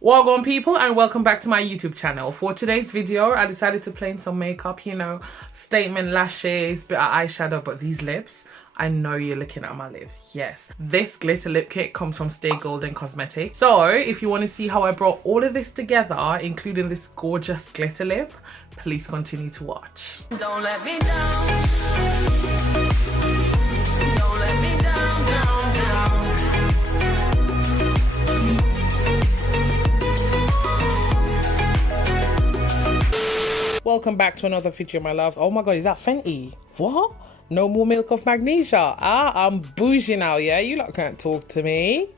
Welcome people and welcome back to my YouTube channel. For today's video, I decided to play in some makeup, statement lashes, bit of eyeshadow, but these lips, I know you're looking at my lips. Yes, this glitter lip kit comes from Stay Golden Cosmetics. So if you want to see how I brought all of this together, including this gorgeous glitter lip, please continue to watch. Don't let me down. Don't let me down, down, down. Welcome back to another video, my loves. Oh my god, is that Fenty? What? No more milk of magnesia. I'm bougie now, yeah? You lot can't talk to me.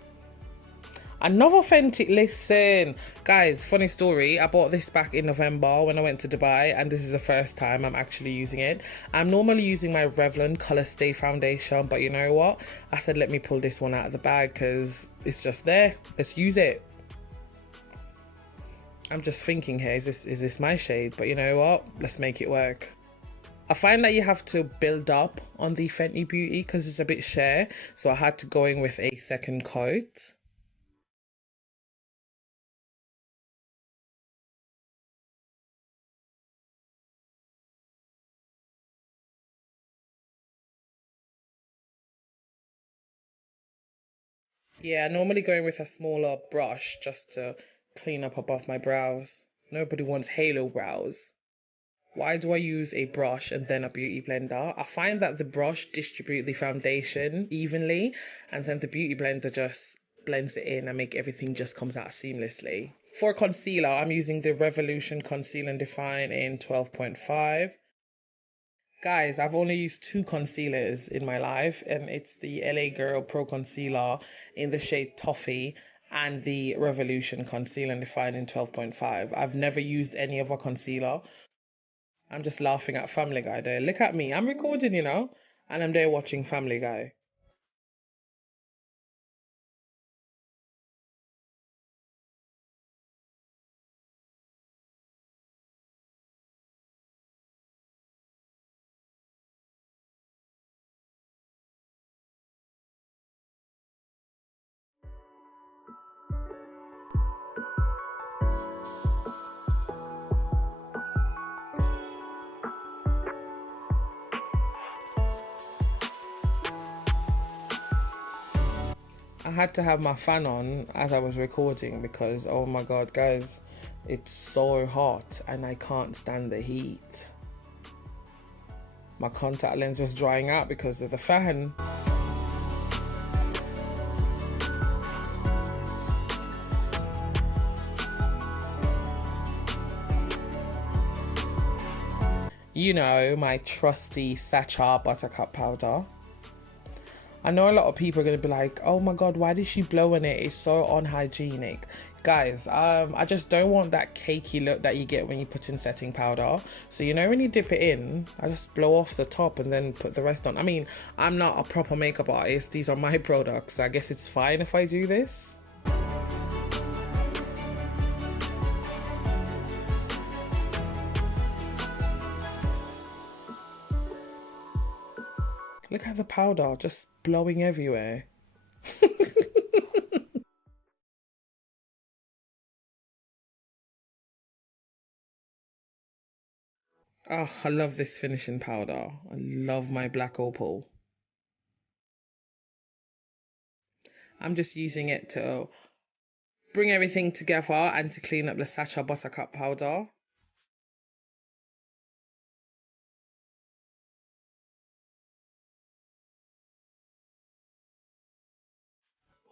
Another Fenty. Listen, guys, funny story. I bought this back in November when I went to Dubai, and this is the first time I'm actually using it. I'm normally using my Revlon Color Stay foundation, but you know what? I said, let me pull this one out of the bag because it's just there. Let's use it. I'm just thinking here, is this my shade? But you know what? Let's make it work. I find that you have to build up on the Fenty Beauty because it's a bit sheer. So I had to go in with a second coat. Yeah, normally going with a smaller brush just to clean up above my brows. Nobody wants halo brows. Why do I use a brush and then a beauty blender? I find that the brush distributes the foundation evenly, and then the beauty blender just blends it in and make everything just comes out seamlessly. For concealer, I'm using the Revolution Conceal and Define in 12.5. Guys, I've only used two concealers in my life, and it's the LA Girl Pro Concealer in the shade Toffee and the Revolution Conceal and Define in 12.5. I've never used any other concealer. I'm just laughing at Family Guy there. Look at me. I'm recording, and I'm there watching Family Guy. I had to have my fan on as I was recording because, oh my god, guys, it's so hot and I can't stand the heat. My contact lens is drying out because of the fan. You know, my trusty Sacha buttercup powder. I know a lot of people are going to be like, oh my god, why did she blow on it? It's so unhygienic. Guys, I just don't want that cakey look that you get when you put in setting powder. So, when you dip it in, I just blow off the top and then put the rest on. I mean, I'm not a proper makeup artist. These are my products. So I guess it's fine if I do this. Look at the powder just blowing everywhere. Oh, I love this finishing powder. I love my black opal. I'm just using it to bring everything together and to clean up the Sacha buttercup powder.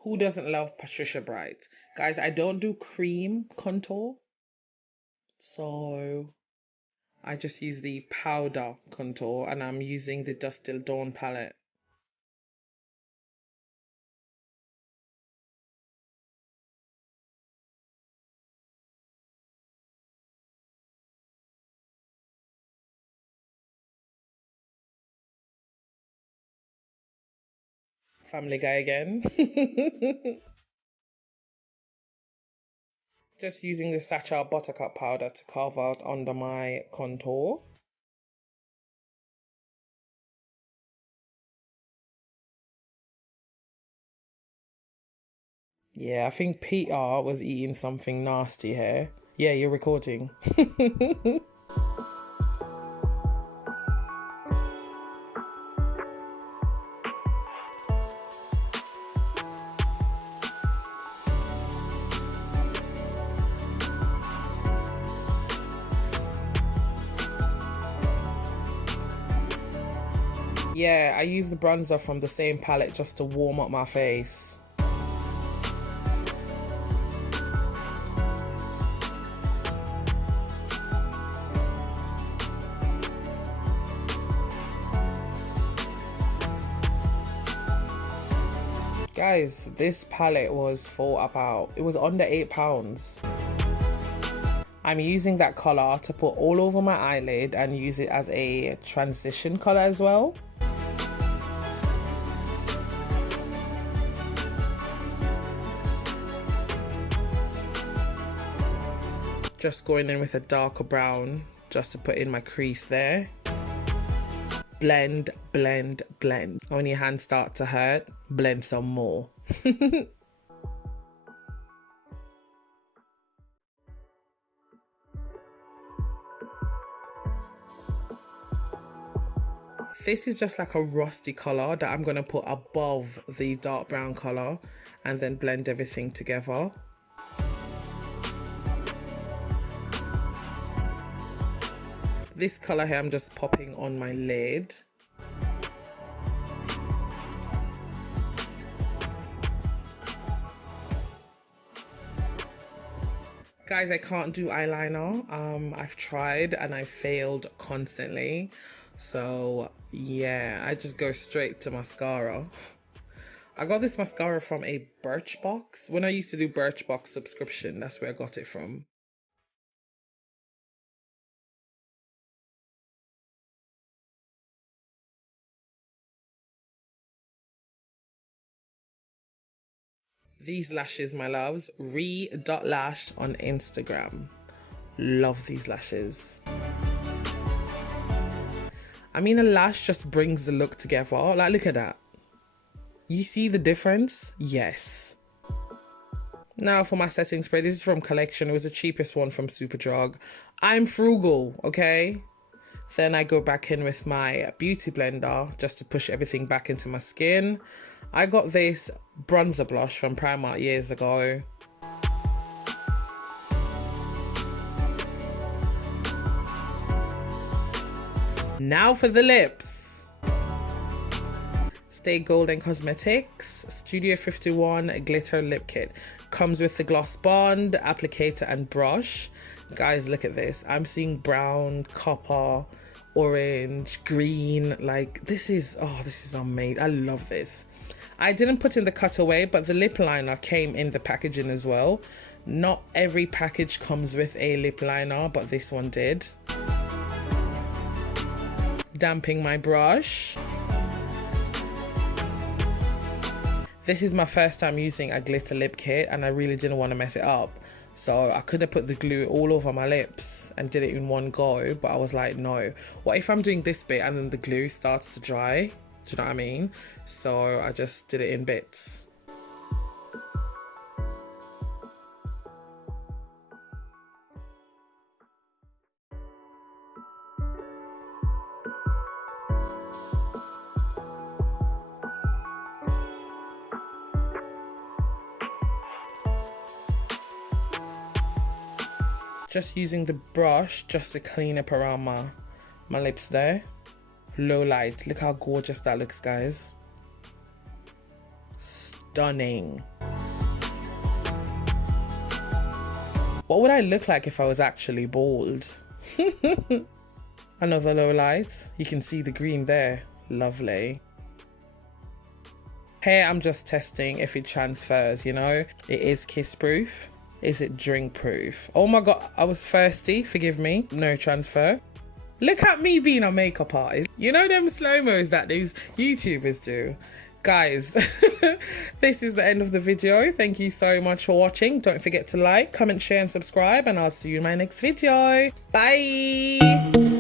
Who doesn't love Patricia Bright? Guys, I don't do cream contour. So I just use the powder contour and I'm using the Dusk Till Dawn palette. Family Guy again. Just using the Sacha buttercup powder to carve out under my contour. Yeah, I think Peter was eating something nasty here. Yeah, you're recording. Yeah, I use the bronzer from the same palette just to warm up my face. Guys, this palette was for about, it was under £8. I'm using that colour to put all over my eyelid and use it as a transition colour as well. Just going in with a darker brown just to put in my crease there. Blend, blend, blend. When your hands start to hurt, blend some more. This is just like a rusty colour that I'm going to put above the dark brown colour and then blend everything together. This colour here I'm just popping on my lid. Guys, I can't do eyeliner. I've tried and I failed constantly. So yeah, I just go straight to mascara. I got this mascara from a Birchbox. When I used to do Birchbox subscription, that's where I got it from. These lashes, my loves, re.lash on Instagram. Love these lashes. I mean, a lash just brings the look together. Like, look at that. You see the difference? Yes. Now for my setting spray. This is from Collection. It was the cheapest one from Superdrug. I'm frugal, okay? Then I go back in with my beauty blender just to push everything back into my skin. I got this bronzer blush from Primark years ago. Now for the lips. Stay Golden Cosmetics Studio 51 Glitter Lip Kit. Comes with the gloss bond, applicator and brush. Guys, look at this. I'm seeing brown, copper, orange, green. Like, this is amazing. I love this. I didn't put in the cutaway, but the lip liner came in the packaging as well. Not every package comes with a lip liner, but this one did. Damping my brush. This is my first time using a glitter lip kit and I really didn't want to mess it up. So I could have put the glue all over my lips and did it in one go, but I was like, no. What if I'm doing this bit and then the glue starts to dry? Do you know what I mean? So I just did it in bits. Just using the brush just to clean up around my lips there. Low light. Look how gorgeous that looks, guys. Stunning. What would I look like if I was actually bald? Another low light. You can see the green there. Lovely. Here I'm just testing if it transfers, you know. It is kiss proof. Is it drink proof? Oh my god, I was thirsty, forgive me. No transfer. Look at me being a makeup artist. You know them slow-mos that these YouTubers do? Guys, this is the end of the video. Thank you so much for watching. Don't forget to like, comment, share and subscribe, and I'll see you in my next video. Bye!